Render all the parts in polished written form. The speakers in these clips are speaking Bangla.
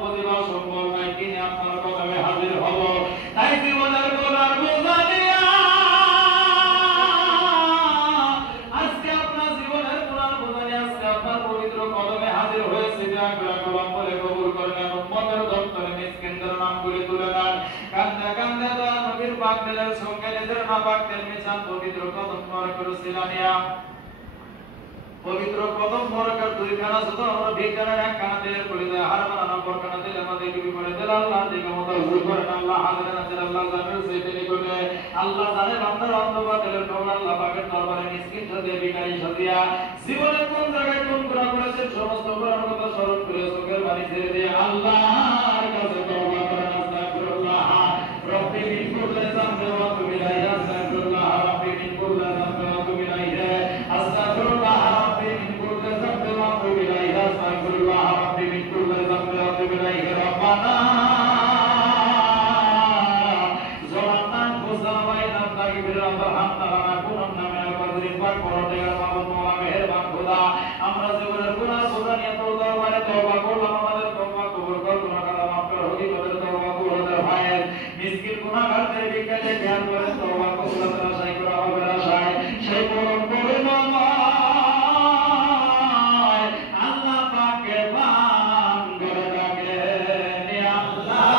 প্রতিভা সম্বল নাই, তিনি আপনার কদমে হাজির হব। তাই জীবনের গোলার বোঝা নিয়া আজকে আপনার জীবনের গোলার বোঝা নিয়ে আজকে আপনার পবিত্র কদমে হাজির হয়েছে। গোলাম বলে কবুল করে নেন, উম্মতের দপ্তরে মিসকিনদের নামগুলি তুলে নেন। কান্দে কান্দে দয়া নবীর পাক দিলের সঙ্গে নিজের নাপাকদের মিশান পবিত্র কদম মোবারকের উসিলা নিয়া পবিত্র কদম মোবারকের দুইখানা ছোট আমরা ভিখানের একখানা দিলের করে দেয়, আর বানানো বরখানা দিলে আমাদের বিবি করে দিল। আল্লাহ দিকে মতো হুজুর করেন, আল্লাহ হাজিরে নাজির আল্লাহ জামিল সাইয়েদে করে আল্লাহ জানে বান্দার অন্তর দিলের কবুল আল্লাহ পাকের দরবারে মিসকিন সাজিয়ে ভিখারি সাজিয়া জীবনের কোন জায়গায় কোন গুনাহ করেছেন সমস্ত গুনাহের কথা স্মরণ করে চোখের পানি ছেড়ে দিয়ে আল্লাহর কাছে তওবা করেন। আস্তাগফিরুল্লাহ রব্বি মিন কুল্লি যামবি ওয়া তুবু ইলাইহি। আস্তাগফিরুল্লাহ রব্বি মিন কুল্লি যামবি ওয়া তুবু ইলাইহি। আস্তাগফিরুল্লাহ রব্বি মিন কুল্লি যামবি ওয়া তুবু ইলাইহি। আস্তাগফিরুল্লাহ রব্বি মিন কুল্লি যামবি ওয়া তুবু ইলাইহি। রব্বানা যালামনা আনফুসানা ওয়া ইন লাম তাগফির লানা লানাকুনান্না মিনাল খাসিরিন। পাক পরওয়ারদিগার মাবুদ মওলা মেহেরবান খোদা, আমরা জীবনের গুনাহ বোঝা নিয়ে তোর দরবারে তওবা করলাম, আমাদের তওবা কবুল কর, গুনাহ কাদা মাফ কর, হকিকতের তওবা কবুল কর। ভাইয়ের মিসকিন গুনাহগারদের বিকালে ধ্যান করে তওবা কবুলের আশায় করা হবে আশায় সেই পরম করুণাময় আল্লাহ পাকে বান করে ডাকলেন, ইয়া আল্লাহ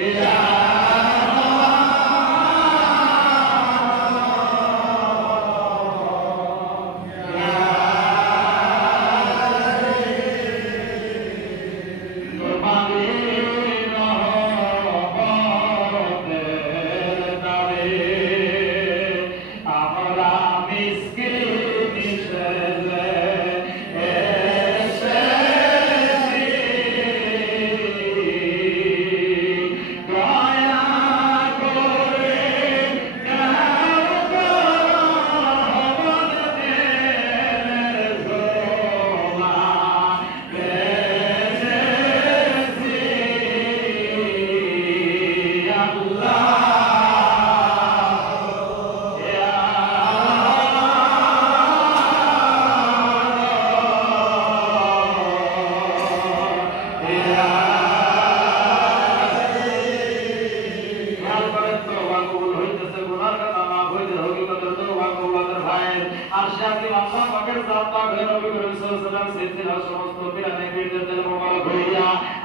ইয়া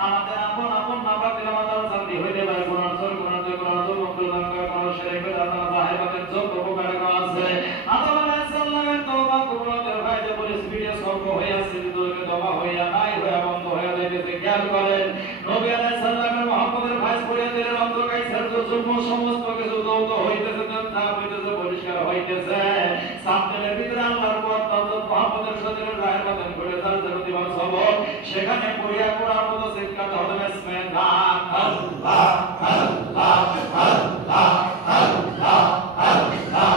আমাদের আপন আপন নাবা দিলাম আমাদের শান্তি হইতে পারে গুণার্জন গুণার্জন গুণার্জন মঙ্গলঙ্কার কোন শরীফের আল্লাহ জাহেবাতের যত উপকারক আছে আদম আলাইহিস সালামের তওবা কবুলের ফায়দা পুলিশ ভিডিও সর্ব হইয়া সিদ্ধকে তওবা হইয়া নাই হইয়া বন্ধ হইয়া যাইতেছে। খেয়াল করেন নবী আলাইহিস সালামের মহব্বতের ফায়স পড়িয়া দিলের অন্তর্কাই সর্ব সমস্ত কিছু দৌত হইতেছে, তা হইতেছে, পরিষ্কার হইতেছে। সামনের ভিতরে আল্লাহর পথ তাওবা মহব্বতের সাথে রায়ের বাদন করে তার জগতি মানুষ হবো সেখানে পড়িয়া কোরআন মতো চিৎকার হবে বিসমিল্লাহ আল্লাহ আল্লাহ আল্লাহ আল্লাহ আল্লাহ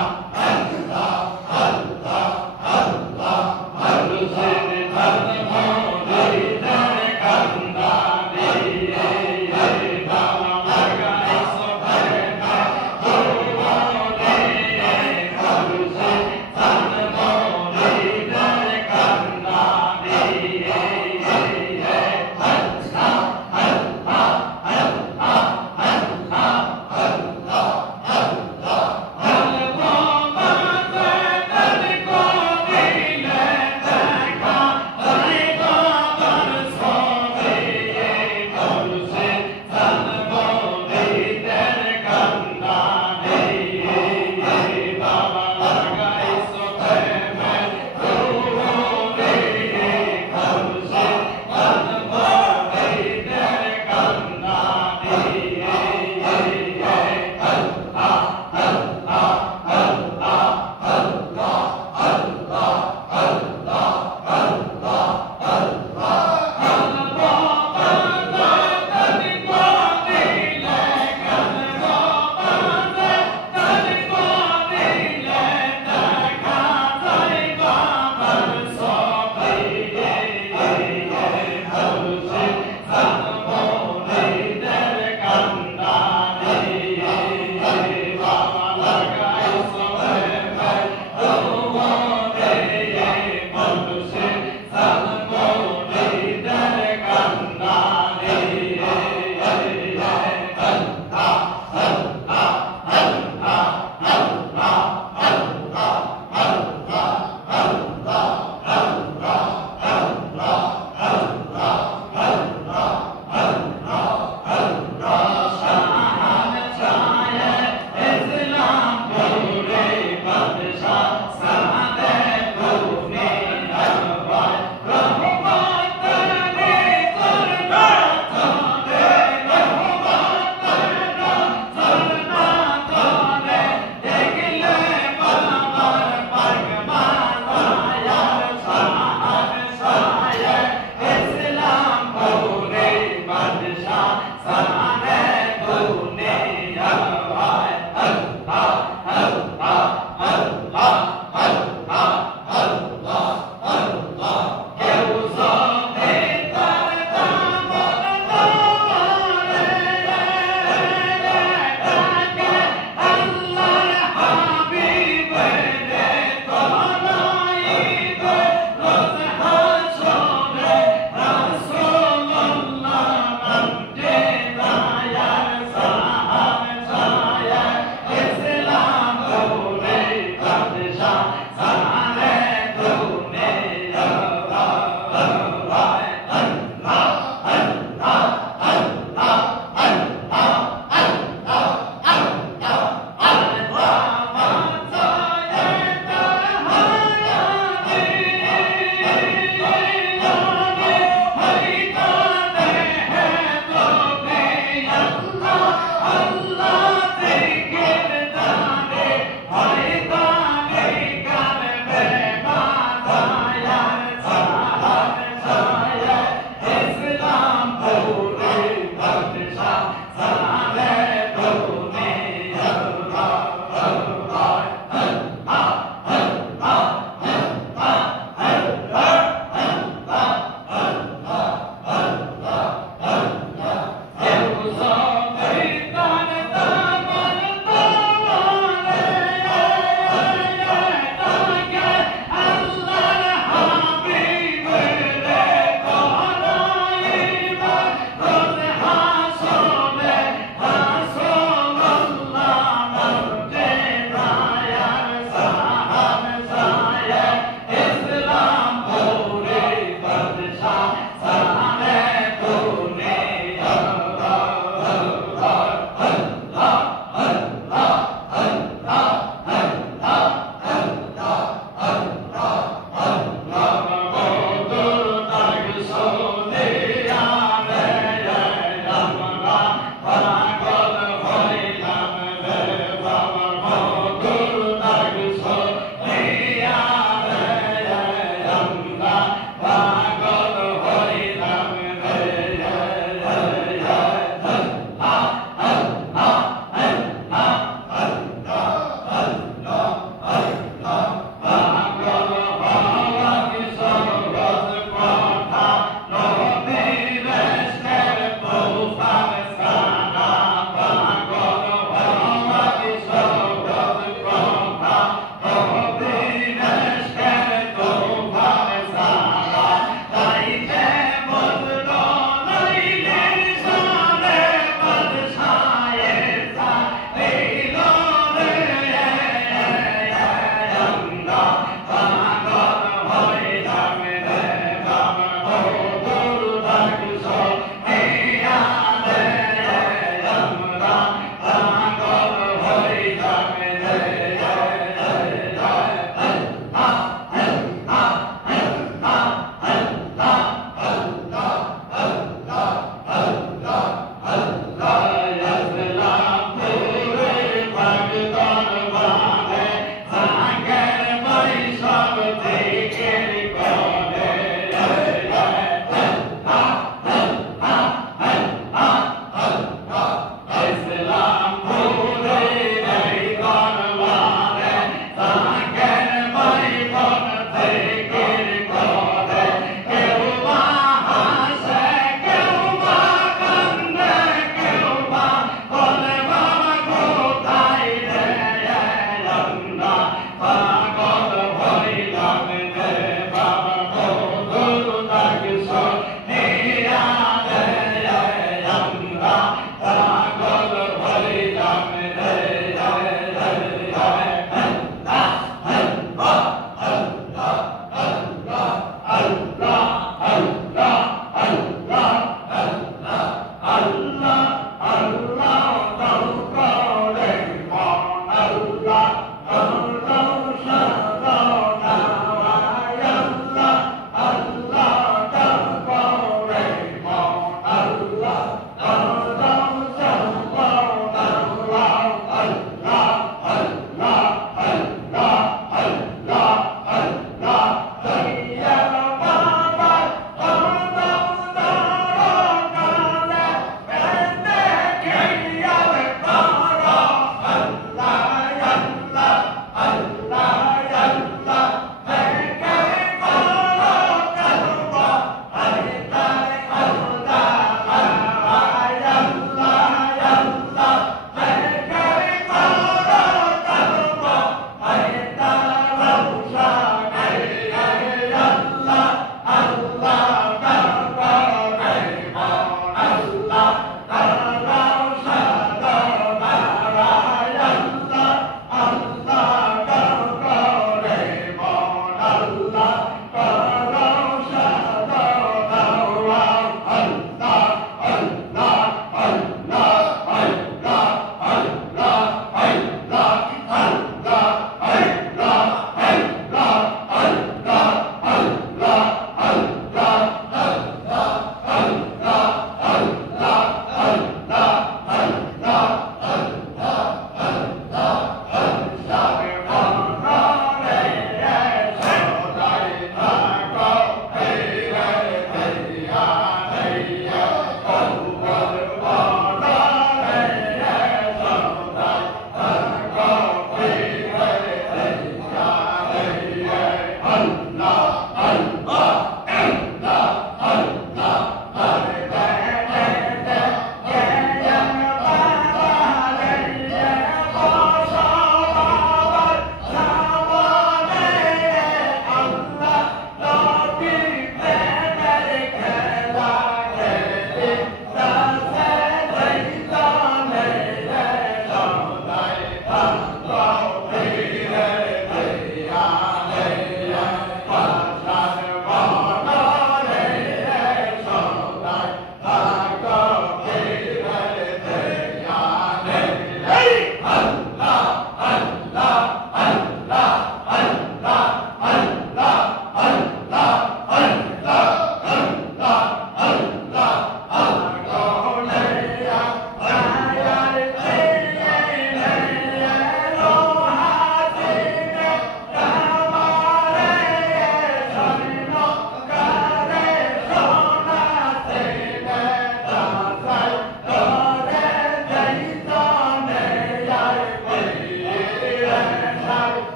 আল্লাহ আল্লাহ আল্লাহ আরজে ধর্ম দিলে কান্দা দিয়ে বাবা লাগাই সবে না তোরে আরজে ধর্ম দিলে কান্দা দিয়ে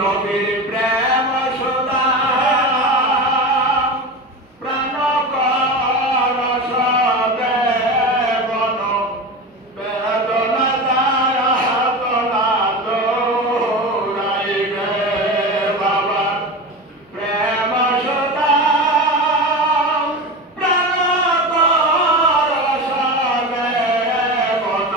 নবীর প্রেম সদা প্রাণ করসবে বন বেদনা তারা তোলা দৌড়াইবে বাবা প্রেম সদা প্রাণ করসবে বন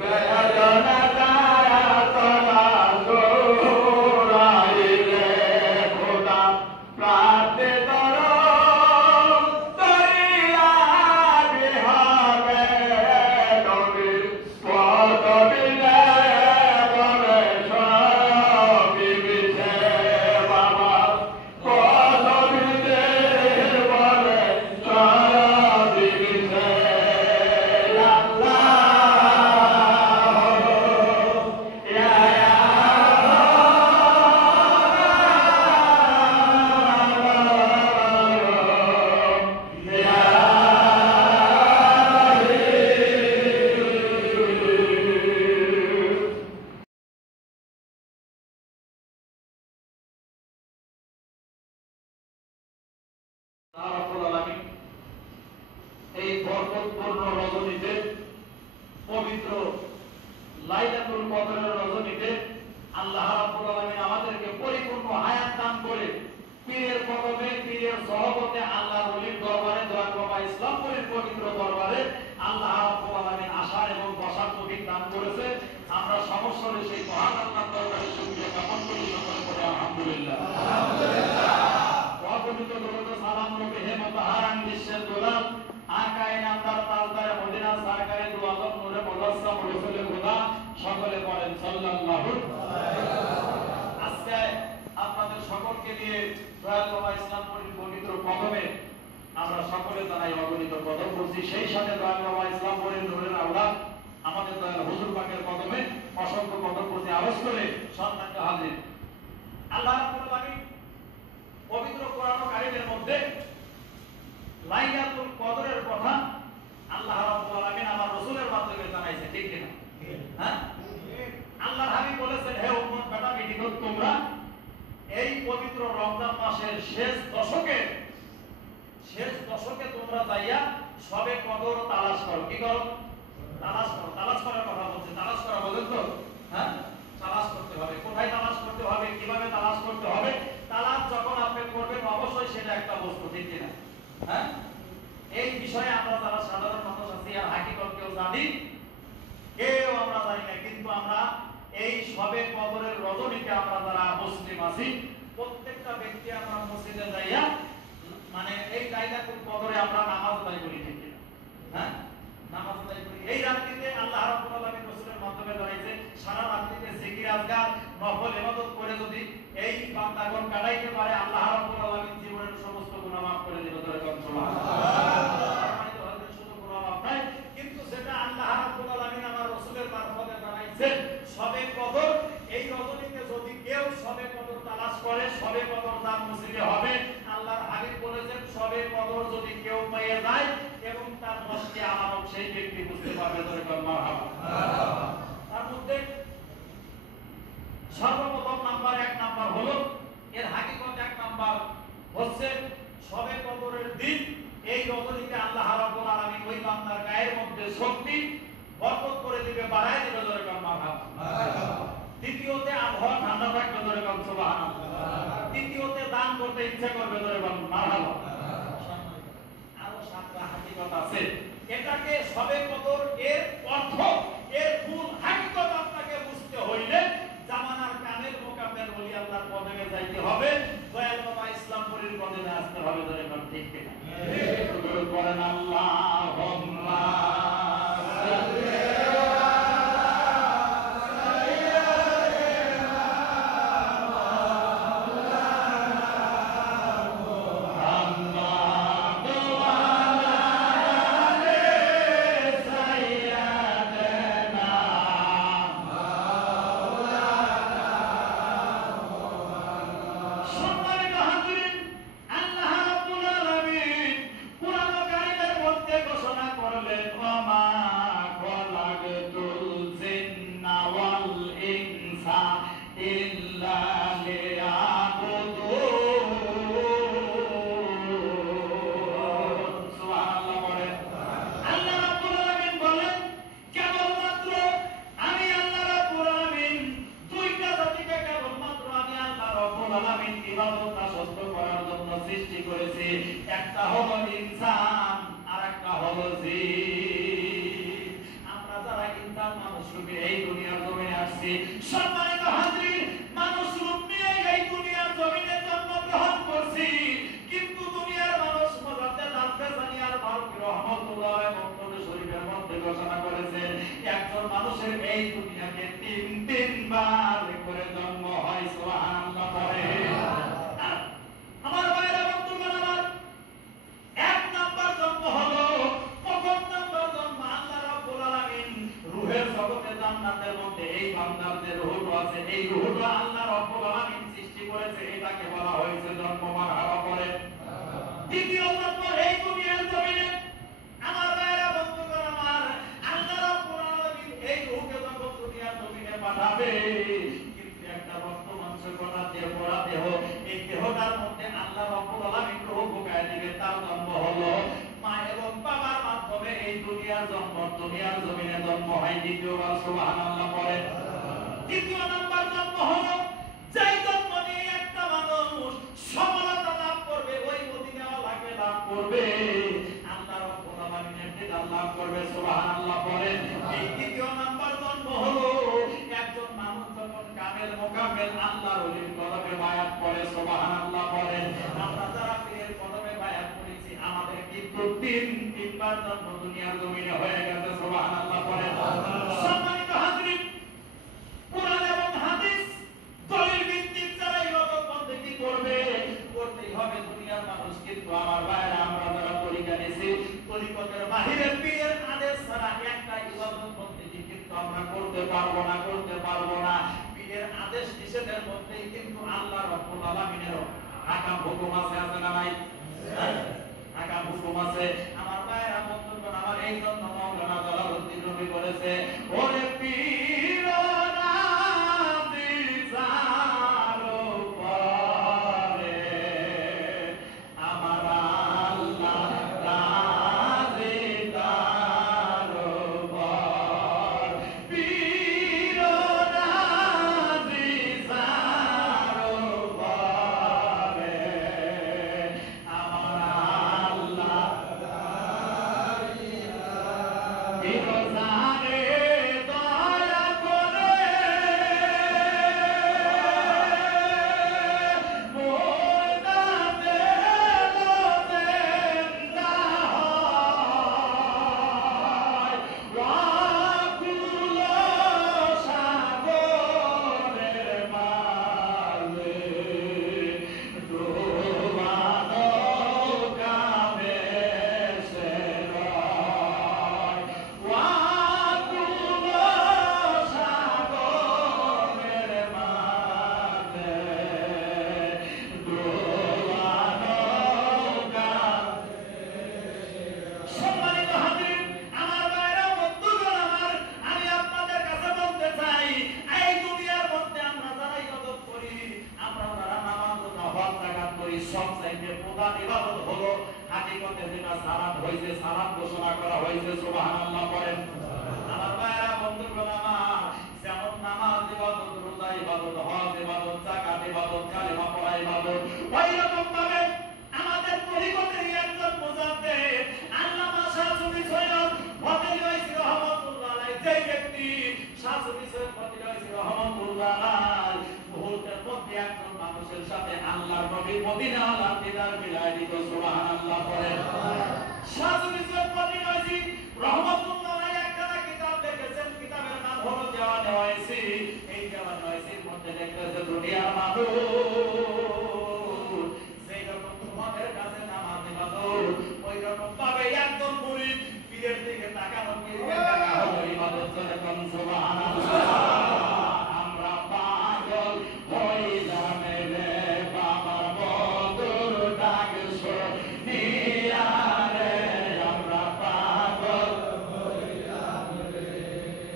বেদনা তারা তোলা দৌড়াইবে খোদা প্রাতে ধরো তরিয়া বিহাবে নবীর পদবিলে বলে সবিবিছে বাবা পদবিলে বলে সবিবিছে রাব্বুল আলামিন এই বরকতপূর্ণ রজনীতে পবিত্র লাইলাতুল কদরের রজনীতে আল্লাহ রাব্বুল আলামিন আমাদেরকে পরিপূর্ণ হায়াত দান করে পীরের কদমে পীরের সহবতে আল্লাহর ওলির দরবারে দয়াকবা ইসলামপুরের পবিত্র দরবারে আল্লাহ রাব্বুল আলামিন আসার এবং বসার তৌফিক দান করেছে। আমরা সমস্যারে সেই মহান আল্লাহর দরবারে শুকরিয়া জ্ঞাপন করি, সকলে পড়ে আলহামদুলিল্লাহ। অগণিত দরুদ সালাম নবী হে মুতাহারান বিশ্বের দোলাল আকায়ে নামদার তাজদারে মদিনা সরকারে দু আলম নূরে মুজাসসাম রাসূলে খোদা সকলে পড়েন সাল্লাল্লাহু আলাইহি ওয়াসাল্লাম। আজকে আপনাদের সকলকে নিয়ে দয়াল বাবা ইসলামপুরের পবিত্র কদমে আমরা সকলে জানাই অগণিত কদম করছি। সেই সাথে দয়াল বাবা ইসলামপুরের নূরের আওলাদ আমাদের দয়াল হুজুর পাকের কদমে অসংখ্য কদম করছি। আওয়াজ করে সম্মানিত হাজির, আল্লাহ রাব্বুল আলামিন পবিত্র কোরআন কারীমের মধ্যে লাইলাতুল কদরের কথা আল্লাহ রাব্বুল আলামিন আমার রাসূলের মাধ্যমে জানাইছে, ঠিক কি না? হ্যাঁ, আল্লাহর হাবিব বলেছেন, হে উম্মত বেটা বিদিগণ, তোমরা এই পবিত্র রমজান মাসের শেষ দশকে তোমরা যাইয়া সবে কদর তালাশ করো। কি করো? তালাশ করো। তালাশ করার কথা বলছে। তালাশ করা বলেন তো? হ্যাঁ, তালাশ করতে হবে। কোথায় তালাশ করতে হবে, কিভাবে তালাশ করতে হবে? তালাশ যখন আপনি করবেন অবশ্যই সেটা একটা বস্তু, ঠিক কি না? হ্যাঁ, এই বিষয়ে আমরা যারা সাধারণ মানুষ আছি আর হাকিকত কেউ জানি, কেউ আমরা জানি না, কিন্তু আমরা এই সবে কদরের রজনীতে আমরা যারা মুসলিম আছি প্রত্যেকটা ব্যক্তি আমরা মসজিদে যাইয়া মানে এই লাইলাতুল কদরে আমরা নামাজ আদায় করি, ঠিক কি না? হ্যাঁ, নামাজ আদায় করি। এই রাত্রিতে আল্লাহ রাব্বুল আলামিন রাসূলের মাধ্যমে জানাইছে, সারা রাত্রিতে জিকির আজকার নফল ইবাদত করে যদি এই বান্দাগণ কাটাইতে পারে আল্লাহ রাব্বুল আলামিন জীবনের সমস্ত গুনাহ মাফ করে দিবে। সুবহানাল্লাহ। শুধু গুনাহ মাফ নয়, কিন্তু সেটা আল্লাহ রাব্বুল আলামিন আমার রাসূলের মারফতে জানাইছেন সবে কদর। এই রজনীতে যদি কেউ সবে কদর তালাশ করে, সবে কদর তার নসিবে হবে। আল্লাহর হাবিব বলেছেন, সবে কদর যদি কেউ পেয়ে যায় এবং তার নসিবে আমানত, সেই ব্যক্তি বুঝতে পারবে মারহাবা। তার মধ্যে সর্বপ্রথম নাম্বার 1 নাম্বার হলো এর হাকিকত। 1 নাম্বার হচ্ছে সবে কদরের দিন এই রজনীতে আল্লাহ রাব্বুল আলামিন ওই বান্দার গায়ের মধ্যে শক্তি বরকত করে দিবে, বাড়ায় দিবে, জোরে কান মারহাবা। দ্বিতীয়তে আবহাওয়া ঠান্ডা থাকবে, জোরে কান সুবহানাল্লাহ। তৃতীয়তে দান করতে ইচ্ছা করবে, জোরে কান মারহাবা। আরো 7টা হাকিকত আছে। এটাকে সবে কদর এর অর্থ, এর ফুল হাকিকত আপনাকে বুঝতে হইলে জামানার কামেল মোকাম্মেল ওলি আল্লাহর কদমে যাইতে হবে, দয়াল বাবা ইসলামপুরের কদমে আসতে হবে, জোরে কান ঠিক কি না? ঠিক করেন আল্লাহুম্মা ইল্লা রব্বুল আলামিন ইবাদতটা সত্য করার জন্য সৃষ্টি করেছে। একটা হলো ইনসান আর একটা হলো জিন। আমরা যারা ইনসান মানুষ রূপে এই দুনিয়ার জমিনে আসছি, সম্মানিত হাজির, মানুষ রূপ নিয়ে এই দুনিয়ার জমিনে জন্মগ্রহণ করছি। কিন্তু দুনিয়ার মানুষ মজাতে জানতে জানি আর মারুফ রহমাতুল্লাহ মন্তব্য শরীফের মধ্যে ঘোষণা করেছেন, একজন মানুষের এই দুনিয়াকে তিনবার করে জন্ম হয়। সুবহানাল্লাহ পড়ে। আমার ভাইরা বন্ধুগণ, আমার এক নাম্বার জন্ম হলো, প্রথম নাম্বার জন্ম আল্লাহ রাব্বুল আলামিন রূহের জগতে জান্নাতের মধ্যে এই বান্দার যে রূহটা আছে, এই রূহটা আল্লাহ রাব্বুল আলামিন সৃষ্টি করেছে, এটাকে বলা হয়েছে জন্ম। মারহাবা পড়ে। দ্বিতীয় জন্ম এই দুনিয়ার জমিনে। আমার ভাইরা বন্ধুগণ, আমার আল্লাহ রাব্বুল আলামিন এই রূহকে যখন দুনিয়ার জমিনে পাঠাবে, কিন্তু একটা বর্তমান কণা দেহ পড়া দেহ, এই দেহটার মধ্যে আল্লাহ রাব্বুল আলামিন রূহ ঢুকায় দিবে। তার জন্ম হলো মা এবং বাবার মাধ্যমে এই দুনিয়ার জন্ম, দুনিয়ার জমিনে জন্ম হয়। দ্বিতীয়বার সুবহানাল্লাহ পড়ে। তৃতীয় নাম্বার জন্ম হলো যেই জন্ম নিয়ে একটা মানুষ সফলতা লাভ করবে, ওই মদিনাওয়ালাকে লাভ করবে, আল্লাহ রাব্বুল আলামিনের দিদার লাভ করবে। সুবহানাল্লাহ পড়ে। এই তৃতীয় নাম্বার জন্ম হলো একজন মানুষ যখন কামেল মোকামেল আল্লাহর ওলির কদমে বায়াত করে। সুবহানাল্লাহ পড়ে। আমরা যারা পীরের কদমে বায়াত করেছি, আমাদের কিন্তু তিনবার জন্ম দুনিয়ার জমিনে হয়ে গেছে। সুবহানাল্লাহ পড়ে। সম্মানিত হাজির, কুরআন এবং হাদিস দলিল ভিত্তিক যারা ইবাদত বন্দেগী করবে, করতেই হবে দুনিয়ার মানুষ। কিন্তু আমার ভাইরা, আমরা যারা তরিকা নিয়েছি, তরিকতের বাহিরে পীরের আদেশ ছাড়া একটা ইবাদত বন্দেগী কিন্তু আমরা করতে পারবো না, করতে পারবো না। পীরের আদেশ নিষেধের মধ্যেই কিন্তু আল্লাহ রাব্বুল আলামিনের আকাম হুকুম আছে, আছে না নাই? আকাম হুকুম আছে। আমার ভাইরা বন্ধুগণ, আমার এই জন্য মাওলানা জালালউদ্দিন রুমি বলেছে, ওরে পীর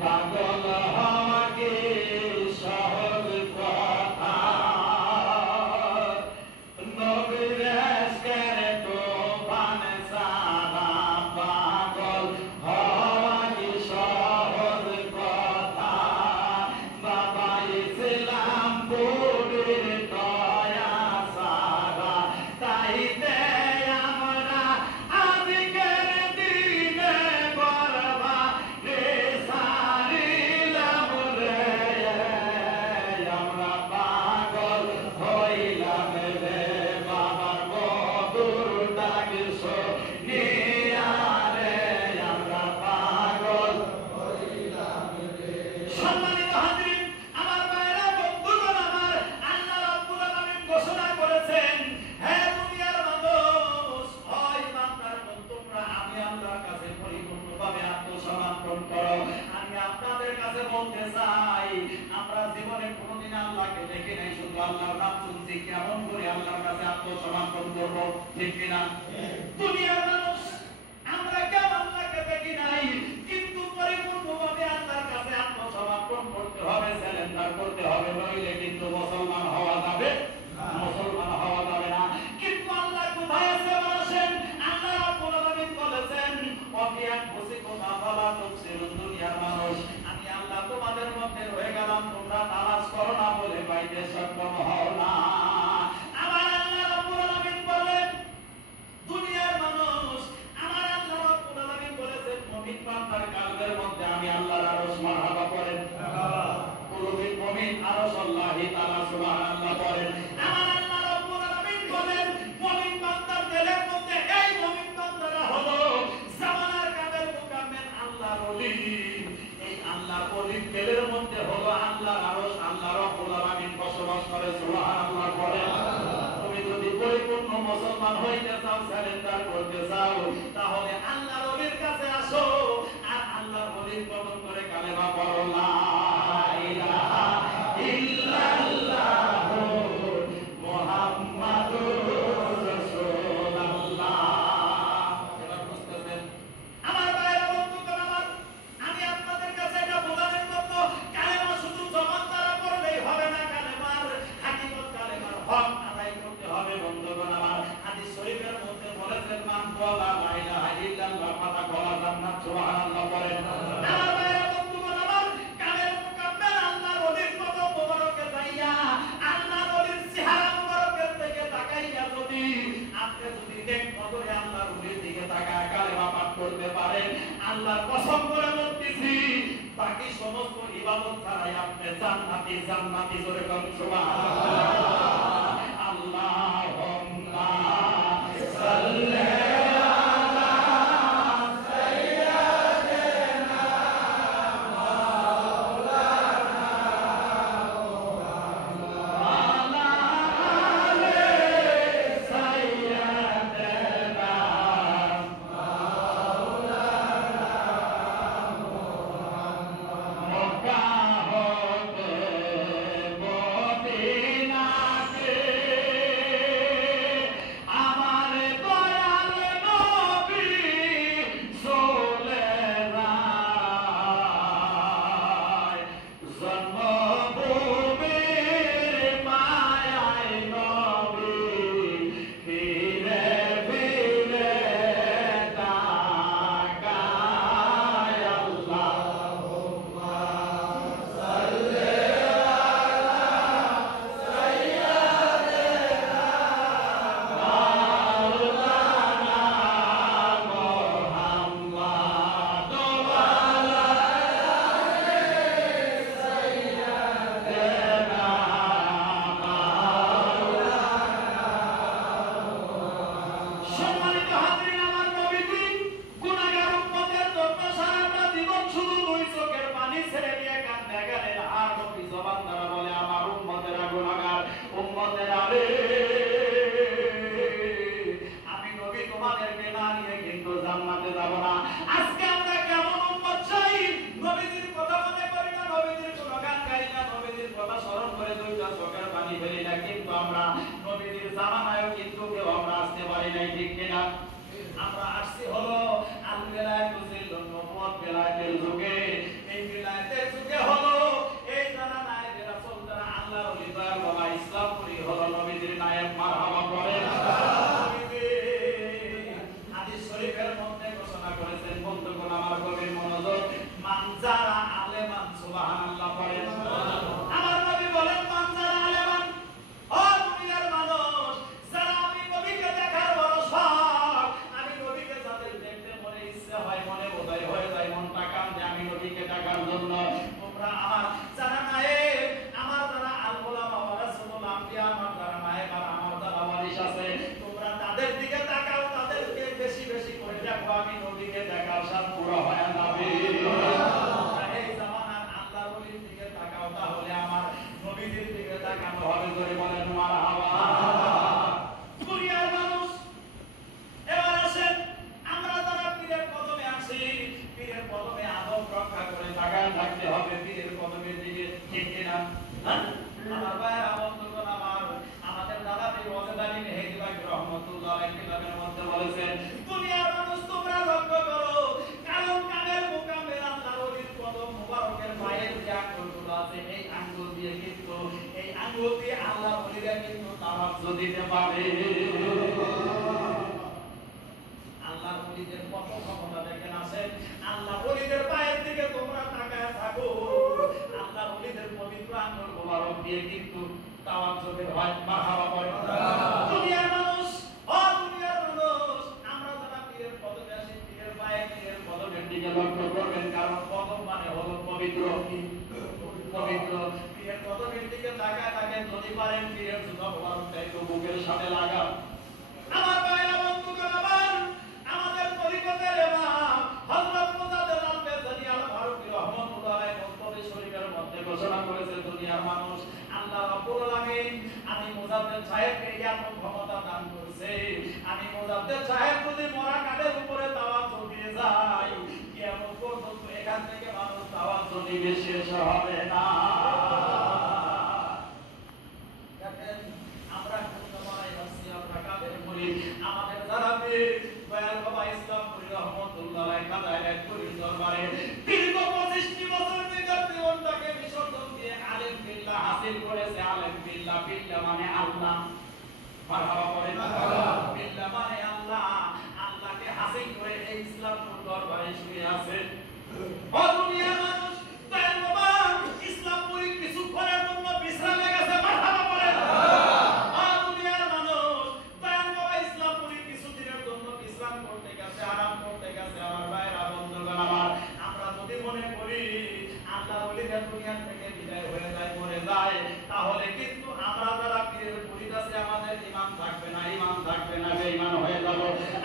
পাগল হওয়া কি সহজ কথা? আল্লাহর নাম শুনছি কেমন করে আল্লাহর কাছে আত্মসমর্পণ করব, ঠিক কিনা? দুনিয়ার মানুষ আমরা কেউ আল্লাহকে দেখি নাই, কিন্তু পরিপূর্ণভাবে আল্লাহর কাছে আত্মসমর্পণ করতে হবে, সারেন্ডার করতে হবে, নইলে কিন্তু মুসলমান হওয়া যাবে মুসলমান হওয়া যাবে না। কিন্তু আল্লাহ কোথায় আছে বলেছেন? আল্লাহ রাব্বুল আলামিন বলেছেন, ওয়াফিয়ান কুসিকুম আফালা তুবসিরুন, দুনিয়ার মানুষ আমি আল্লাহ তোমাদের মধ্যে রয়ে গেলাম, তোমরা তালাশ করো না বলে পাইতে সক্ষম হও না। আমার আল্লাহ রাব্বুল আলামিন বলেন, দুনিয়ার মানুষ আমার আল্লাহ রাব্বুল আলামিন বলেছেন, মুমিন বান্দার কালবের মধ্যে আমি আল্লাহর আরশ মারহাবা করেন, কুলুবিল মুমিন আরশাল্লাহি তাআলা সুবহানাল্লাহ করেন। আমার আল্লাহ রাব্বুল আলামিন বলেন, মুমিন বান্দার দিলের মধ্যে এই মুমিন বান্দারা হলো জামানার কাদের মুকাম্মেল আল্লাহর ওলি। এই আল্লাহর ওলির দিলের মধ্যে হলো আল্লাহর আরশ, আল্লাহ রাব্বুল আলামিন বসবাস করে, সুবহানাল্লাহ করেন। তুমি যদি পরিপূর্ণ মুসলমান হইতে চাও, সারেন্ডার করতে চাও, তাহলে আল্লাহর ওলির কাছে আসো আর আল্লাহর ওলির কদম করে কালেমা পড়ো, লা ইলাহা ইল্লাল্লাহু মুহাম্মাদুর রাসূলুল্লাহ। এবার বুঝতেছেন? আমার ভাইরা বন্ধুগণ আমার, আমি আপনাদের কাছে এটা বোঝানোর জন্য কালেমা শুধু জবান দ্বারা পড়লেই হবে না, কালেমার হাকিকত, কালেমার হক আদায় করতে হবে বন্ধুগণ আমার। হাদিস শরীফের মধ্যে বলেছেন, মান ক্বালা লা ইলাহা ইল্লাল্লাহ ফাতাকালা জান্নাত, সুবহানাল্লাহ করেন। আমার ভাইরা বন্ধুগণ আমার, কালের মুকাম্মেল আল্লাহর ওলির কদম মোবারকে যাইয়া আল্লাহর ওলির চেহারা মোবারকের দিকে তাকাইয়া যদি আপনি যদি নেক নজরে আল্লাহর ওলির দিকে তাকায় কালেমা পাঠ করতে পারেন, আল্লাহর কসম করে বলতেছি বাকি সমস্ত ইবাদত ছাড়াই আপনি জান্নাতি জান্নাতি করে বলুন সুবহানাল্লাহ। আল্লাহুম্মা সাল্লি আমরা আসছি হলো আল বেলায়েতুল নবুয়ত বেলায়েতের যুগে। এই বেলায়েতের যুগে হলো এই যারা নায়েব রাসূল, যারা আল্লাহর ওলি দয়াল বাবা ইসলাম করি হলো নবীজির নায়েব, মারহাবা করেন। হাদিস শরীফের মধ্যে ঘোষণা করেছেন বন্ধুগণ আমার, গভীর মনোযোগ, মান যারা আলেমান, সুবহানাল্লাহ করেন। আমার নবী বলেন, মান যারা আলেমান, ও দুনিয়ার মানুষ যারা আমি নবীকে দেখার বড় শখ, আমি নবীকে যাদের দেখতে মনে ইচ্ছা হয়, মনে বোধহয় হয়ে যায়, মনটা কান্দে আমি নবীকে দেখার জন্য, তোমরা আমার যারা নায়েব, আমার যারা আল উলামা ওয়া রাসূলুল আম্বিয়া, আমার যারা নায়েব আর আমার যারা ওয়ারিস আছে, তোমরা তাদের দিকে তাকাও, তাদেরকে বেশি বেশি করে দেখো, আমি নবীকে দেখার সাথ পুরো হয়ে যাবে। এই জামানার আল্লাহর ওলির দিকে তাকাও, তাহলে আমার নবীজির দিকে তাকানো হবে, করে বলেন মারহাবা। দুনিয়ার মানুষ এবার আসেন, আমরা যারা পীরের কদমে আছি, পীরের কদমে আদব রক্ষা করে তাকায় থাকতে হবে পীরের কদমের দিকে, ঠিক কিনা? আমার ভাইরা বন্ধুগণ আল্লাহর ওলিরা কিন্তু তাওয়াজ্জু দিতে পারে। আল্লাহর ওলিদের কত ক্ষমতা দেখেন আসেন। আল্লাহর ওলিদের পায়ের দিকে তোমরা তাকায় থাকো, আল্লাহর ওলিদের পবিত্র আঙ্গুল মোবারক দিয়ে কিন্তু তাওয়াজ্জু বের হয়। মারহাবা পড়ে। দুনিয়ার মানুষ, ও দুনিয়ার মানুষ, আমরা যারা পীরের পদকে আসি, পীরের পায়ে পীরের পদকের দিকে লক্ষ্য করবেন, কারণ পদক মানে হলো পবিত্র। পবিত্র পীরের পদকের দিকে তাকায় থাকেন, যদি পারেন পীরের জুতা মোবারকটা একটু বুকের সাথে লাগান। আমার ভাইরা বন্ধুগণ, আমাদের তরিকতের ইমাম হযরত মুজাদ্দেদ আল-বেজালি আল-ফারুকী রাহমাতুল্লাহ আলাইহি মক্তবে শরীফের মধ্যে ঘোষণা করেছেন, দুনিয়ার মানুষ, আল্লাহ রাব্বুল আলামিন আমি মুজাদ্দেদ সাহেবকে এত ক্ষমতা দান করেছে, আমি মুজাদ্দেদ সাহেব যদি মরা কাঠের উপরে তাওয়াজ্জু দিয়ে যাই, কিয়ামত পর্যন্ত এখান থেকে মানুষ তাওয়াজ্জু দিবে, শেষ হবে না। দেখেন আমরা কোন মারাই আছি, আমরা কাদের বলি, আমাদের যারা দয়াল বাবা ইসলামপুরী রহমতুল্লাহ আলাইহি কাদায়াত করির দরবারে দীর্ঘ 25 বছর নিজের জীবনটাকে বিসর্জন দিয়ে আলেম বিল্লাহ হাসিল করেছে। আলেম বিল্লাহ, বিল্লাহ মানে আল্লাহ। মারহাবা পড়েন। বিল্লাহ মানে আল্লাহ। আল্লাহকে হাসিল করে এই ইসলামপুর দরবারে শুয়ে আছে। ও দুনিয়ার মানুষ, দয়াল বাবা ইসলামপুরী কিছুক্ষণের জন্য বিশ্রামে গেছে। মারহাবা পড়েন। ও দুনিয়ার মানুষ, দয়াল বাবা ইসলামপুরী কিছুদিনের জন্য বিশ্রাম করতে গেছে, আরাম করতে গেছে। আমার ভাইরা বন্ধুগণ আমার, আমরা যদি মনে করি আল্লাহর ওলিরা দুনিয়া থেকে বিদায় হয়ে যায়, মরে যায়, তাহলে কিন্তু আমরা যারা পীরের মুরিদ আছি আমাদের ঈমান থাকবে না, ঈমান থাকবে না, বেঈমান হয়ে যাব।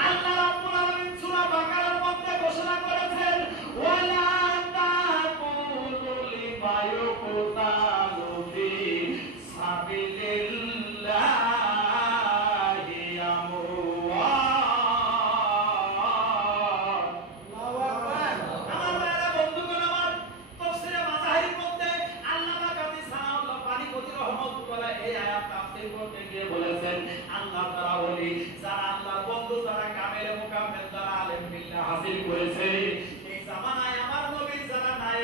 আল্লাহ রাব্বুল আলামিন সূরা বাকারার মধ্যে ঘোষণা করেছেন, ওয়ালা তাকুলু লিমা ইউকতালু ফি সাবিলিল্লাহি আমওয়াত। আল্লাহু আকবার। আমার ভাইরা বন্ধুগণ আমার, তাফসীরে মাযাহির মধ্যে আল্লামা কাজী সানাউল্লাহ পানিপতি রাহমাতুল্লাহ এই আয়াত তাফসীর করতে গিয়ে বলেছেন, আল্লাহ তাআলা ওলি যারা আল্লাহর বন্ধু, যারা কামেলে মুকাম্মেল, যারা আলেম বিল্লাহ হাসিল করেছে, এই জামানায় আমার নবীর যারা নাই,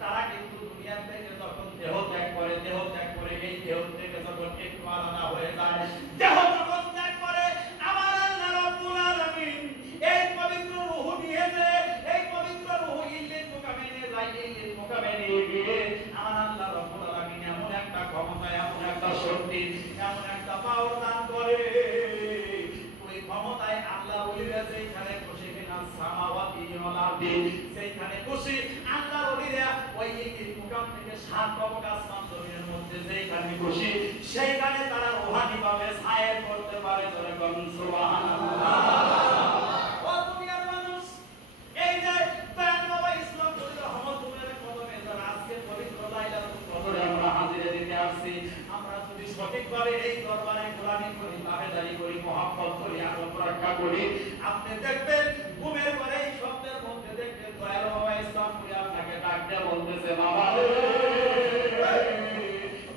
তারা কিন্তু দুনিয়া থেকে যখন দেহ ত্যাগ করে, এই দেহ থেকে যখন একটু আলাদা হয়ে যায়, দেহ যখন ত্যাগ করে, আমার আল্লাহ রাব্বুল আলামিন এই পবিত্র রূহ নিয়ে যে, এই পবিত্র রূহ ইল্লিন মুকামে নিয়ে যায়, ইল্লিন মুকামে নিয়ে গিয়ে আমার আল্লাহ রাব্বুল আলামিন এমন একটা ক্ষমতা, এমন একটা শক্তি, এমন একটা পাওয়ার দান করে, ওই ক্ষমতায় আল্লাহ ওলিরা যেখানে খুশি মিনাস সামাওয়াতি ওয়াল আরদি, সেইখানে খুশি আল্লাহ ওলিরা ওই ইল্লিন মুকাম থেকে 7 কবক আসমান জমিনের মধ্যে যেখানে খুশি সেইখানে তারা রূহানি ভাবে ছায়া করতে পারে। জোরে বলুন সুবহানাল্লাহ। ও দুনিয়ার মানুষ, এই যে দয়াল বাবা ইসলামপুরী রহমতুল্লাহর কদমে যারা আজকে পবিত্র লাইলাতুল কদরে আমরা হাজিরা দিতে আসছি, আমরা যদি সঠিকভাবে এই দরবারে গোলামি করি, তাবেদারি করি, মহব্বত করি, আদব রক্ষা করি, আপনি দেখবেন ঘুমের পরে এই শব্দের মধ্যে দেখবেন দয়াল বাবা ইসলামপুরী আপনাকে ডাক দিয়ে বলতেছে, বাবা রে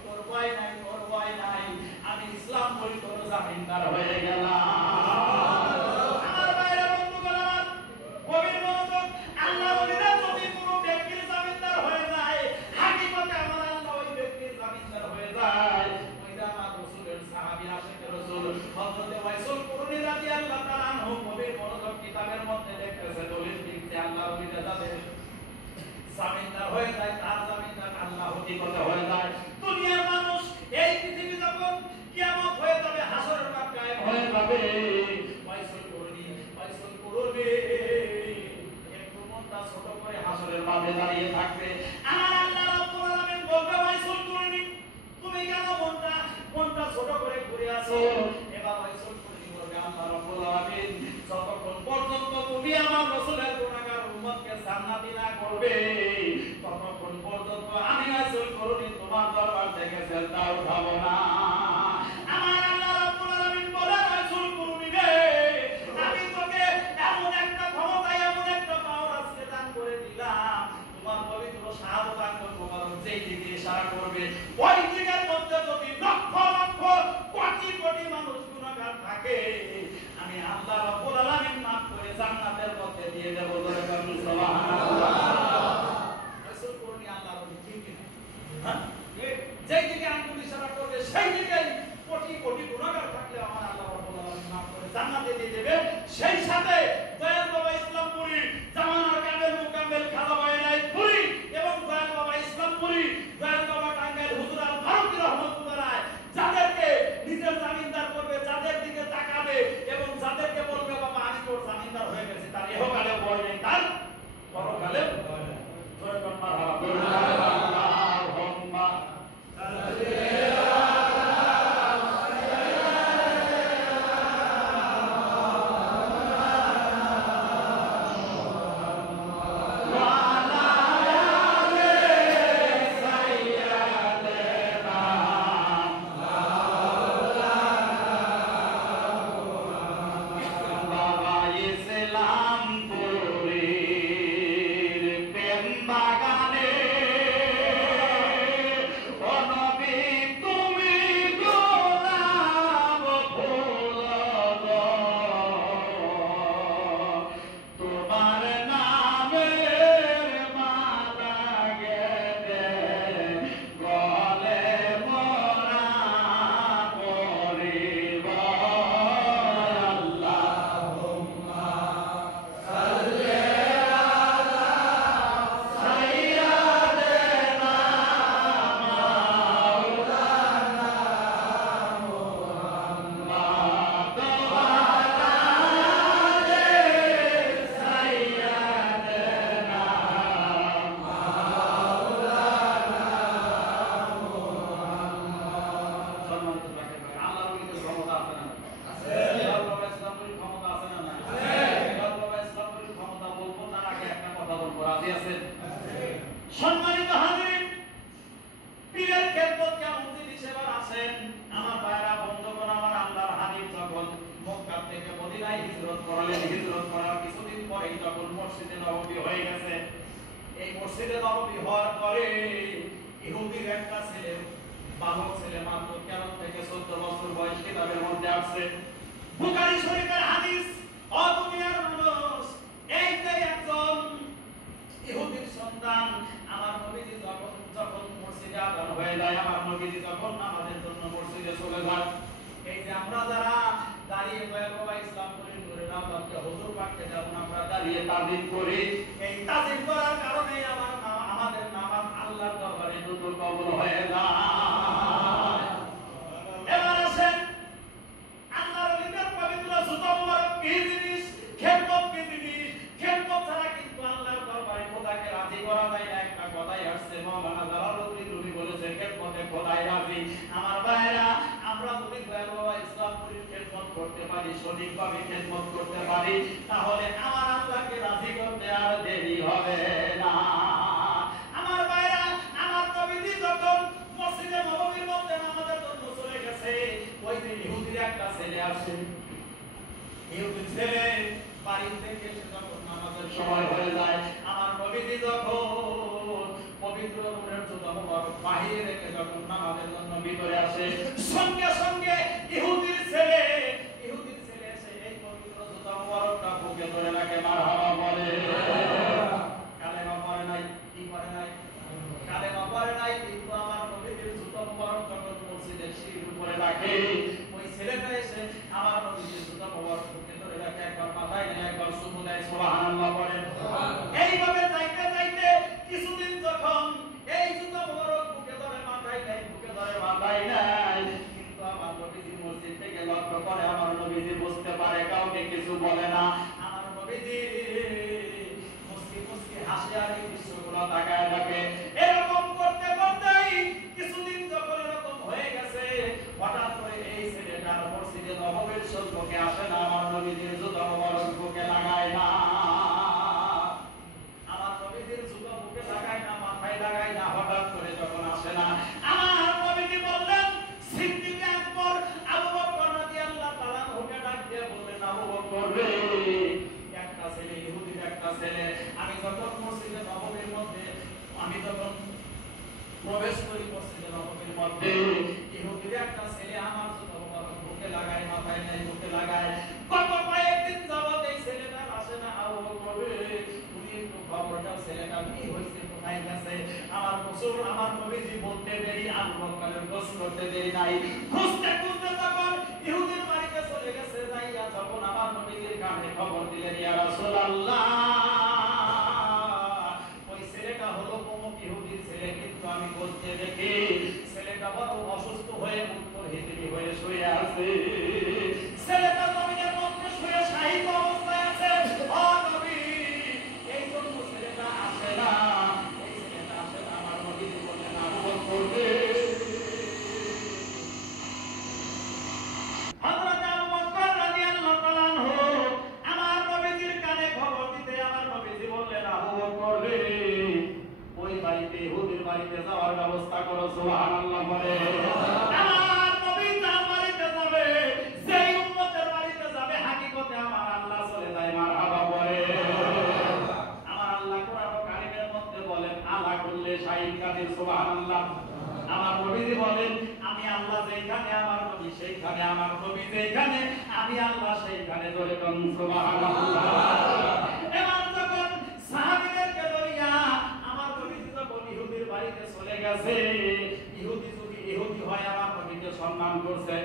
তোর ভয় নাই, তোর ভয় নাই, আমি ইসলামপুরী তোর জামিনদার হয়ে গেলাম। আমার ভাইরা বন্ধুগণ আমার, গভীর মনোযোগ, আল্লাহ ওলিরা যদি কোনো ব্যক্তির জামিনদার হয়ে যায়, হাকিকতে আমার আল্লাহ ওই ব্যক্তির জামিনদার হয়ে যায়। ওইটা আমার রাসূলের সাহাবী আশিকে রাসূল হযরত ওয়াইসুল কুরনি রাদিয়াল্লাহু তাআলা আনহু গভীর মনোযোগ কিতাবের মধ্যে দেখতেছে, দলিল দিচ্ছে আল্লাহ ওলিরা যাদের জামিনদার হয়ে যায়, তার জামিনদার আল্লাহ হকিকতে হয়ে যায়। দুনিয়ার মানুষ, এই পৃথিবী যখন কিয়ামত হয়ে যাবে, হাসরের মাঠ কায়েম হয়ে যাবে, ওয়াইসুল কুরনি একটু মনটা ছোট করে হাসরের মাঠে দাঁড়িয়ে থাকবে। আমার আল্লাহ রাব্বুল আলামিন বলবে, ওয়াইসুল কুরনি তুমি কেন মনটা ছোট করে ঘুরে আছো? এবার ওয়াইসুল কুরনি বলবে, আল্লাহ রাব্বুল আলামিন যতক্ষণ পর্যন্ত তুমি আমার রাসূলের গুনাহগার উম্মতকে জান্নাতি না করবে, ততক্ষণ পর্যন্ত আমি ওয়াইসুল কুরনি তোমার দরবার থেকে সেজদা উঠাবো না। আমার আল্লাহ রাব্বুল আলামিন বলে, ওয়াইসুল কুরনি রে, আমি তোকে এমন একটা ক্ষমতা, এমন একটা পাওয়ার আজকে দান করে দিলাম, তোমার পবিত্র শাহাদাত আঙ্গুল মোবারক যেই দিকে ইশারা করবে, ওই দিকের মধ্যে যদি লক্ষ লক্ষ কোটি কোটি মানুষ গুনাহগার থাকে, আমি আল্লাহ রাব্বুল আলামিন মাফ করে জান্নাতের মধ্যে দিয়ে দেব। বলে বলুন সুবহানাল্লাহ। রাসূল কোরআনে আল্লাহর ওলি ঠিক না, হ্যাঁ, যেই দিকে আঙ্গুল ইশারা করবে সেই হিজরত করলেন। হিজরত করার কিছুদিন পরে যখন মসজিদে নববী হয়ে গেছে, এই মসজিদে নববী হওয়ার পরে ইহুদির একটা ছেলে, বালক ছেলে, মাত্র 13 থেকে 14 বছর বয়স, কিতাবের মধ্যে আছে, বুখারী শরীফের হাদিস, ও দুনিয়ার মানুষ, এই যে একজন ইহুদির সন্তান, আমার নবীজি যখন মসজিদে আযান হয়ে যায়, আমার নবীজি যখন আমাদের জন্য মসজিদে চলে যায়, এই যে আমরা যারা দাঁড়িয়ে বাবা ইসলাম করি করে নামকে হুজুর পাককে যেমন আমরা দাঁড়িয়ে তাজিম করি, এই তাজিম করার কারণে আমাদের নামাজ আল্লাহর দরবারে দ্রুত কবুল হয়ে যায়। এবার আসেন আল্লাহর ওলিদের পবিত্র জুতা মুবারক কি জিনিস, খেদমত কি জিনিস, খেদমত ছাড়া কিন্তু আল্লাহর দরবারে খোদাকে রাজি করা যায় না। একটা কথাই আসছে, মাওলানা জালালউদ্দিন রুমি বলেছে, খেদমতে খোদাই রাজি। আমার ভাইরা, আমরা যদি বাবা ইসলাম করি খেদমত করতে পারি, সঠিকভাবে খেদমত করতে পারি, তাহলে আমার আল্লাহকে রাজি করতে আর দেরি হবে না। আমার ভাইরা, আমার নবীজি যখন মসজিদে নববীর মধ্যে আমাদের জন্য চলে গেছে, ওই যে ইহুদির একটা ছেলে আসে, ইহুদির ছেলে বাড়ি থেকে এসে যখন নামাজের সময় হয়ে যায়, আমার নবীজি যখন পবিত্র রুমের জুতা মুবারক বাহিরে রেখে যখন নামাজের জন্য ভিতরে আসে, সঙ্গে সঙ্গে ইহুদির ছেলে এসে এই পবিত্র জুতা মুবারকটা বুকে ধরে রাখে, মারহাবা বলে। কালেমা পড়ে নাই, কি পড়ে নাই? কালেমা পড়ে নাই, কিন্তু আমার নবীজির জুতা মুবারক যখন মসজিদের সিঁড়ির উপরে রাখে, ওই ছেলেটা এসে আমার নবীজির জুতা মুবারক বুকে ধরে রাখে, একবার মাথায় নেয়, একবার চুমু দেয়, সুবহানাল্লাহ বলেন। এইভাবে যাইতে যাইতে কিছুদিন যখন এই জুতা মুবারক বুকে ধরে মাথায় নেয়, বুকে ধরে মাথায় নেয়, কিন্তু আমার নবীজি মসজিদ থেকে লক্ষ্য করে, আমার নবীজি বুঝতে পারে, কাউকে কিছু বলে না। আমার নবীজি মুস্কি মুস্কি হাসি আর এই দৃশ্যগুলো তাকায় থাকে। এরকম করতে করতেই কিছুদিন যখন এরকম হয়ে গেছে, হঠাৎ করে এই ছেলেটার মসজিদে নববীর সম্পর্কে আসে না, আমার নবীজির জুতা মুবারক বুকে লাগায় না, আমার নবীজির জুতা বুকে লাগায় না, মাথায় লাগায় না। হঠাৎ করে যখন আসে না, আমার নবীজি বললেন, সিদ্দিক আকবর আবু বকর রাদিয়াল্লাহু তাআলা ওকে ডাক দিয়ে বললেন, আবু বকর রে, একটা ছেলে, ইহুদির একটা ছেলে, আমি যখন মসজিদে নববীর মধ্যে আমি যখন প্রবেশ করি মসজিদে নববীর মধ্যে, ইহুদির একটা ছেলে আমার জুতা মুবারক বুকে লাগায়, মাথায় নেয়, বুকে লাগায়। কত কয়েকদিন যাবত এই ছেলেটা আসে না। আবু বকর রে, তুমি একটু খবর দাও, ছেলেটা কি হয়েছে, কোথায় গেছে? আমার রাসূল, আমার নবীজি বলতে দেরি, আবু বকরের খোঁজ করতে দেরি নাই। খুঁজতে খুঁজতে যখন ইহুদির বাড়িতে চলে গেছে, যাইয়া যখন আমার নবীজির কানে খবর দিলেন, ইয়া রাসূলুল্লাহ, ওই ছেলেটা হলো অমুক ইহুদির ছেলে, কিন্তু আমি বলতে দেখি ছেলেটা বড় অসুস্থ হয়ে উত্তর হিজরি হয়ে শুয়ে আছে। ছেলেটা জমিনের মধ্যে শুয়ে শাহীদ অবস্থায় আছে। ও নবী, এই জন্য ছেলেটা আসে না, এই ছেলেটা আসে না। আমার নবী বললেন, আবু বকর রে, হযরত আবু বকর রাদিয়াল্লাহু তাআলা আনহু আমার নবীজির কানে খবর দিতে, আমার নবীজি বললেন, আবু বকর রে, ওই বাড়িতে ইহুদির বাড়িতে যাওয়ার ব্যবস্থা করো, সুবহানাল্লাহ বলে। আমার নবী যার বাড়িতে যাবে, সেই উম্মতের বাড়িতে যাবে, হাকিকতে আমার আল্লাহ চলে যায়, মারহাবা বলে। আমার আল্লাহ কোরআন কারীমের মধ্যে বলেন, আলা কুল্লি শাইইন কাদির, সুবহানাল্লাহ। আমার নবীজি বলেন, আমি আল্লাহ যেখানে, আমার নবী সেইখানে, আমার নবী যেখানে, আমি আল্লাহ সেইখানে, জোরে কোন সুবহানাল্লাহ। এবার যখন সাহাবীদেরকে লইয়া আমার নবীজি যখন ইহুদির বাড়িতে চলে গেছে, ইহুদি যদি ইহুদি হয় আমার নবীকে সম্মান করছে,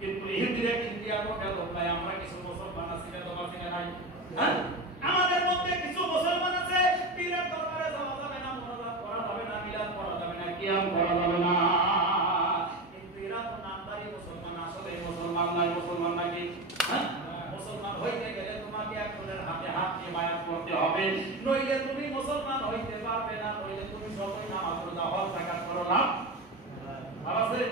কিন্তু ইহুদিরা কিন্তু এত বেদব নাই। আমরা কিছু মুসলমান আছি, বেদব আছি না নাই? হ্যাঁ, আমাদের মধ্যে কিছু মুসলমান আছে, পীরের দরবারে যাওয়া যাবে না, মুনাজাত করা যাবে না, মিলাদ পড়া যাবে না, কিয়াম করা যাবে না, কিন্তু এরা তো নামদারি মুসলমান, আসলে মুসলমান নাই। মুসলমান নাকি? হ্যাঁ, মুসলমান হইতে গেলে তোমাকে একজনের হাতে হাত দিয়ে বায়াত করতে হবে, নইলে তুমি মুসলমান হইতে পারবে না, নইলে তুমি যতই নামাজ রোজা হজ যাকাত করো না। ভালো আছে?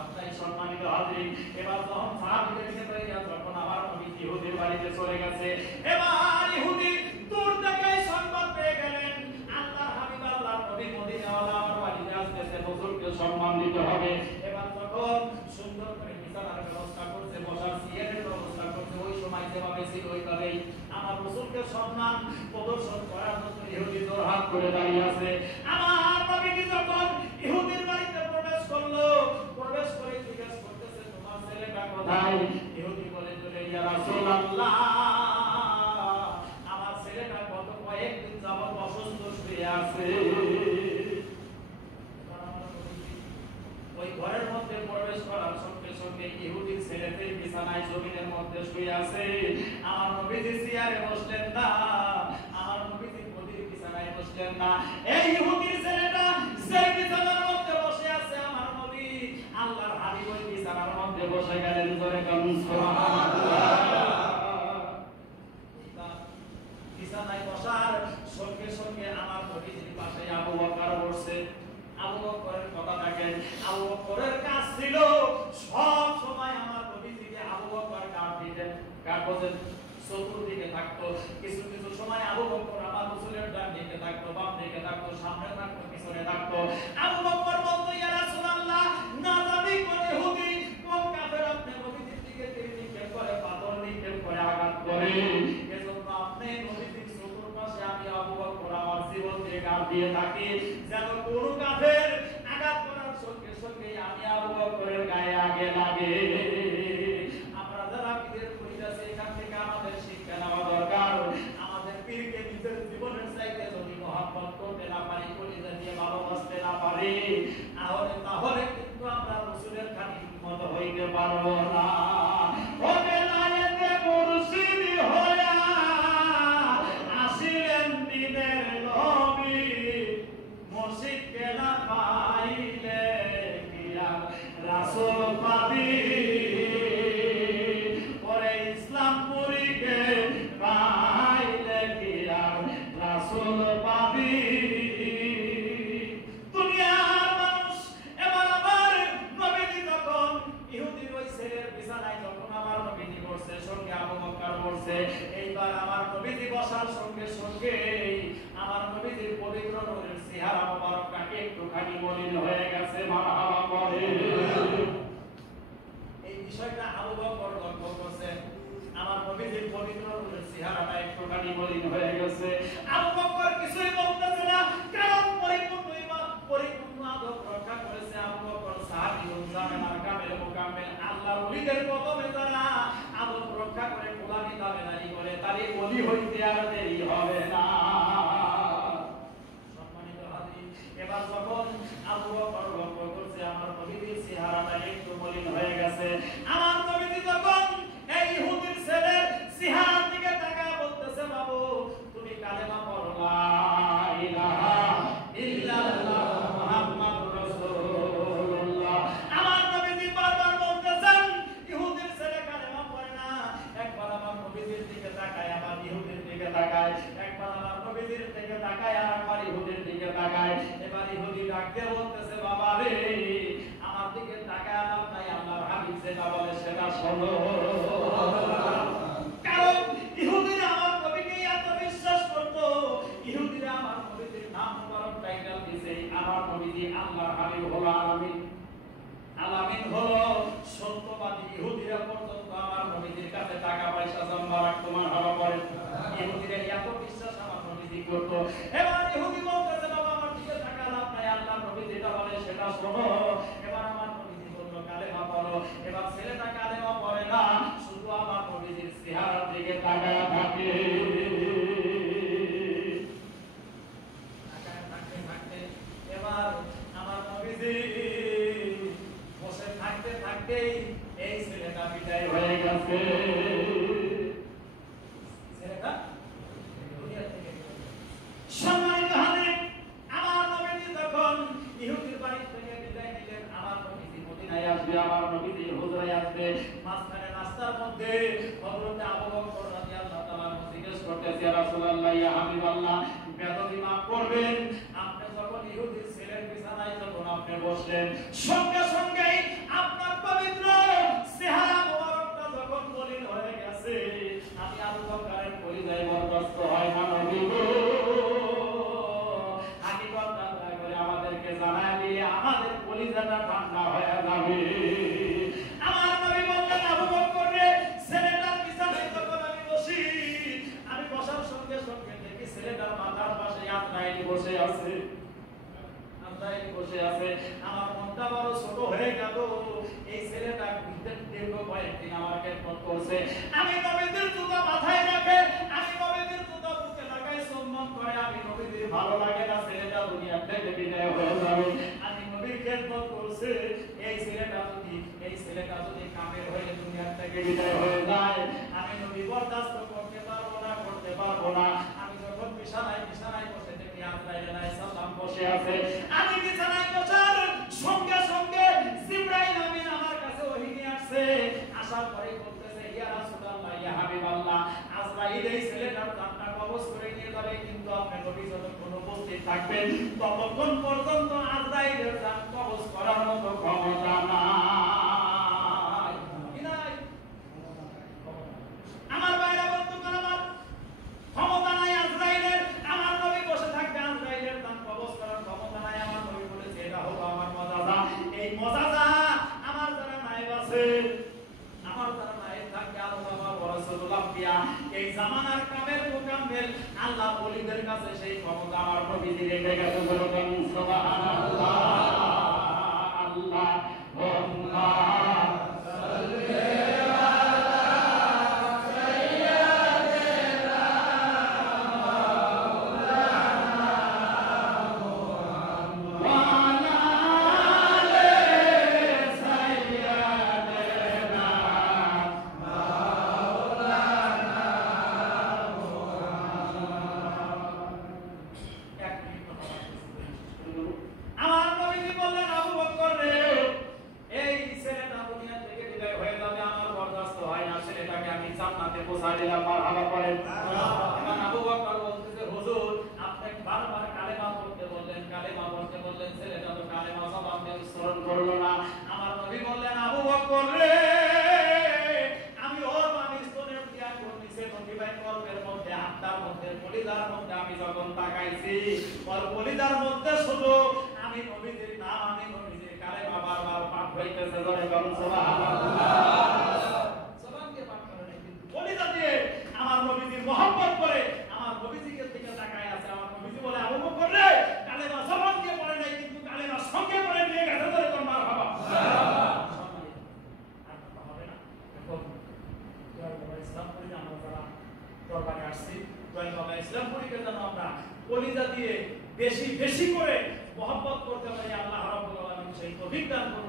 আপনাই সম্মানিত হাজিরিন, এবার যখন সাহাবীদের সাথে যখন আমার নবী ইহুদির বাড়িতে চলে গেছে, এবার ইহুদি দূর থেকে সংবাদ পেয়ে গেলেন, আল্লাহর হাবিব, আল্লাহর নবী মদিনাওয়ালা আমার বাড়িতে আসতেছে, হুজুরকে সম্মান দিতে হবে। এবার যখন সুন্দর করে বিছানার ব্যবস্থা করছে, বসার চেয়ারের ব্যবস্থা করছে, ওই সময় যেভাবে ছিল ওইভাবেই আমার রাসূলকে সম্মান প্রদর্শন করার জন্য ইহুদি জোরহাট করে দাঁড়িয়ে আছে। আমার নবী যখন ইহুদির বাড়িতে প্রবেশ করলো, প্রবেশ করে জিজ্ঞাসা করতেছে তোমার ছেলেটা কোথায়? ইহুদি বলে চলে ইয়া রাসূলুল্লাহ, আমার ছেলেটা গত কয়েকদিন যাবত অসুস্থ শুয়ে আছে। ওই ঘরের মধ্যে প্রবেশ করার সঙ্গে সঙ্গে ইহুদির ছেলেটি বিছানায় জমিনের মধ্যে শুয়ে আছে। আমার নবীজি চেয়ারে বসলেন না, আমার নবীজি নদীর বিছানায় বসলেন না। এই ইহুদির ছেলেটা সেই বিছানার মধ্যে বসে আছে, আমার নবী আল্লাহর হাবিব ওই বিছানার মধ্যে বসে গেলেন। জোরে বলুন সুবহানাল্লাহ। বিছানায় বসার সঙ্গে সঙ্গে আমার নবীজির পাশে আবু বকর বসে। আবু বকরের কথা থাকে, আবু বকরের কাজ ছিল সব সময় আমার নবীজিকে আবু বকর কাট দিতেন, কাট বসেন চতুর্দিকে থাকতো। কিছু কিছু সময় আবু বকর আমার রাসূলের ডান দিকে থাকতো, বাম দিকে থাকতো, সামনে থাকতো, পিছনে থাকতো। আবু বকর বলতো ইয়া রাসূলুল্লাহ, না জানি কোন ইহুদি কোন কাফের আপনার নবীজির দিকে তীর নিক্ষেপ করে, পাথর নিক্ষেপ করে, আঘাত করে। এজন্য আপনি নবীজির চতুর্পাশে আমি আবু বকর আমার জীবন দিয়ে গাল দিয়ে থাকি, যেন কোন কাফের আঘাত করার সঙ্গে সঙ্গে আমি আবু বকরের গায়ে আগে লাগে। আমরা যারা পীরের পরিচয় এখান থেকে আমাদের শিক্ষা নেওয়া দরকার। আমাদের পীরকে নিজের জীবনের চাইতে যদি মহব্বত করতে না পারি, পরিচয় দিয়ে ভালোবাসতে না পারি, তাহলে কিন্তু আমরা রাসূলের খাঁটি উম্মত হইতে পারবো না। ও বেলায়েতে মুর্শিদি হইয়া আসিলেন দিনের নবী, মুর্শিদকে না পাইলে কিয়া রাসূল পাবি, পরে ইসলাম পুরীকে পাইলে কিয়া রাসূল পাবি। দুনিয়ার মানুষ এবার আমার নবীজি যখন ইহুদির ওই ছেলের বিছানায় যখন আমার নবীজি বসছে, সঙ্গে আবু বকর বসছে, এইবার আমার নবীজি বসার সঙ্গে সঙ্গে আমার নবীজির পবিত্র নূরের চেহারা মোবারকটাকে একটুখানি মলিন হয়ে গেছে। মারহাবা বলে। এই বিষয়টা আবু বকর লক্ষ্য করছে, আমার নবীজির পবিত্র নূরের চেহারাটা একটুখানি মলিন হয়ে গেছে। আবু বকর কিছুই বলতেছে না, কারণ পরিপূর্ণ ঈমান, পরিপূর্ণ আদব রক্ষা করেছে আবু বকর। সাহাবীউল জামানার কামেল মুকাম্মেল আল্লাহর ওলিদের কদমে যারা আদব রক্ষা করে, গোলামি তাবেদারি করে, তার এই ওলি হইতে আর দেরি হবে না। সম্মানিত হাজির, এবার যখন আবু বকর লক্ষ্য করছে আমার নবীজির চেহারাটা একটু মলিন হয়ে গেছে, আমার নবীজি যখন এই ইহুদির ছেলের চেহারার দিকে তাকায় বলতেছে, বাবু তুমি কালেমা পড়ো লা ইলাহা ইল্লাল্লাহ মুহাম্মাদুর রাসূলুল্লাহ। আমার নবীজি বারবার বলতেছেন ইহুদির ছেলে কালেমা পড়ে না। একবার আমার নবীজির দিকে তাকায়, আবার ইহুদির দিকে তাকায়, একবার আমার নবীজির দিকে তাকায়, আর একবার ইহুদির দিকে তাকায়। এবার ইহুদি ডাক দিয়ে বলতেছে, বাবা রে আমার দিকে তাকায়, আমার তাই আল্লাহর হাবিব যেটা বলে সেটা শোনো। কারণ ইহুদিরা আমার নবীকে এত বিশ্বাস করতো, ইহুদিরা আমার নবীর নাম মুবারক টাইটেল দিয়েছে, আমার নবীজি আল্লাহর হাবিব হলো আলামিন। আলামিন হলো সত্যবাদী। ইহুদিরা পর্যন্ত আমার নবীজির কাছে টাকা পয়সা জমা রাখতো। মারহাবা বলেন। ইহুদিরা এত বিশ্বাস আমার নবীজি করতো। এবার ইহুদি বলতেছে, বাবা আমার দিকে তাকায়, আপনার আল্লাহর নবী যেটা বলে সেটা শোনো। এবার আমার নবীজি বলল কালেমা পড়ো। এবার ছেলেটা কালেমা পড়ে না, শুধু আমার নবীজির চেহারার দিকে তাকায় থাকে। এবার আমার নবীজি বসে থাকতে থাকতে এই ছেলেটা বিদায় হয়ে গেছে। ছেলেটা দুনিয়া থেকে সম্মানিত হাজির, আমার নবীজি যখন ইহুদির বাড়ি থেকে বিদায় নিলেন, আমার নবীজি মদিনায় আসবে, আমার নবীজি হুজরায় আসবে। মাঝখানে রাস্তার মধ্যে হযরত আবু বকর রাদিয়াল্লাহু তাআলা জিজ্ঞেস করতেছে, ইয়া রাসূলুল্লাহ, ইয়া হাবিবাল্লাহ, বেয়াদবি মাফ করবেন, আপনি যখন ইহুদির ছেলের বিছানায় যখন আপনি বসলেন, সঙ্গে সঙ্গেই আপনার পবিত্র চেহারা মোবারকটা যখন মলিন হয়ে গেছে, আমি আবু বকরের পরিচয় বরদাস্ত হয় না নবী গো। হাকিকতটা দয়া করে আমাদেরকে জানায় দিয়ে আমাদের কলিজাটা ঠান্ডা হয়ে যাবে। আমার নবী বললেন, আবু বকর রে, ছেলেটার বিছানায় যখন করছে। আমি নবীদের জুতা মাথায় রাখে, আমি নবীদের জুতা বুকে লাগাই সম্মান করে, আমি নবীদের ভালো লাগে না ছেলেটা দুনিয়া থেকে বিদায় হয়ে যাবে, আমি নবীর খেদমত করছে, এই ছেলেটা যদি কামের হয়ে দুনিয়া থেকে বিদায় হয়ে যায়, আমি নবী বরদাস্ত করতে পারবো না। আমি যখন বিছানায় বসে দেখি আজরাইল আলাইহিস সালাম বসে আছে, আমি বিছানায় বসার সঙ্গে সঙ্গে জিবরাইল আমিন আমার কাছে ওহী নিয়ে আসছে, আসার পরে বলতেছে, ইয়া রাসূলুল্লাহ, ইয়া হাবিবাল্লাহ, আজরাইল এই ছেলেটার জানটা কবজ করে নিয়ে যাবে, কিন্তু আপনি নবী যতক্ষণ উপস্থিত থাকবেন ততক্ষণ পর্যন্ত আজরাইলের জান কবজ করার মতো ক্ষমতা নাই। কি নাই? আমার বাইরে বন্ধুগণ, আমার ক্ষমতা নাই আজরাইলের, আমার নবী বসে থাকবে, আজরাইলের জান কবজ করার ক্ষমতা নাই। আমার নবী বলেছে, এটা হলো আমার মুআজিজা, এই মুআজিজা আমার যারা নায়েব আছে, আমার যারা নায়েব থাকে, আল্লাহ ওয়া রাসূলুল আম্বিয়া, এই জামানার কামেল মুকাম্মেল আল্লাহ ওলিদের কাছে সেই ক্ষমতা আমার নবী দিয়ে গেছে। বলুন সুবহানাল্লাহ, আল্লাহুম্মা সাল্লি বেশি করে মহব্বত করতে পারি। আল্লাহ রাব্বুল আলামিন সেই তৌফিক দান করুন।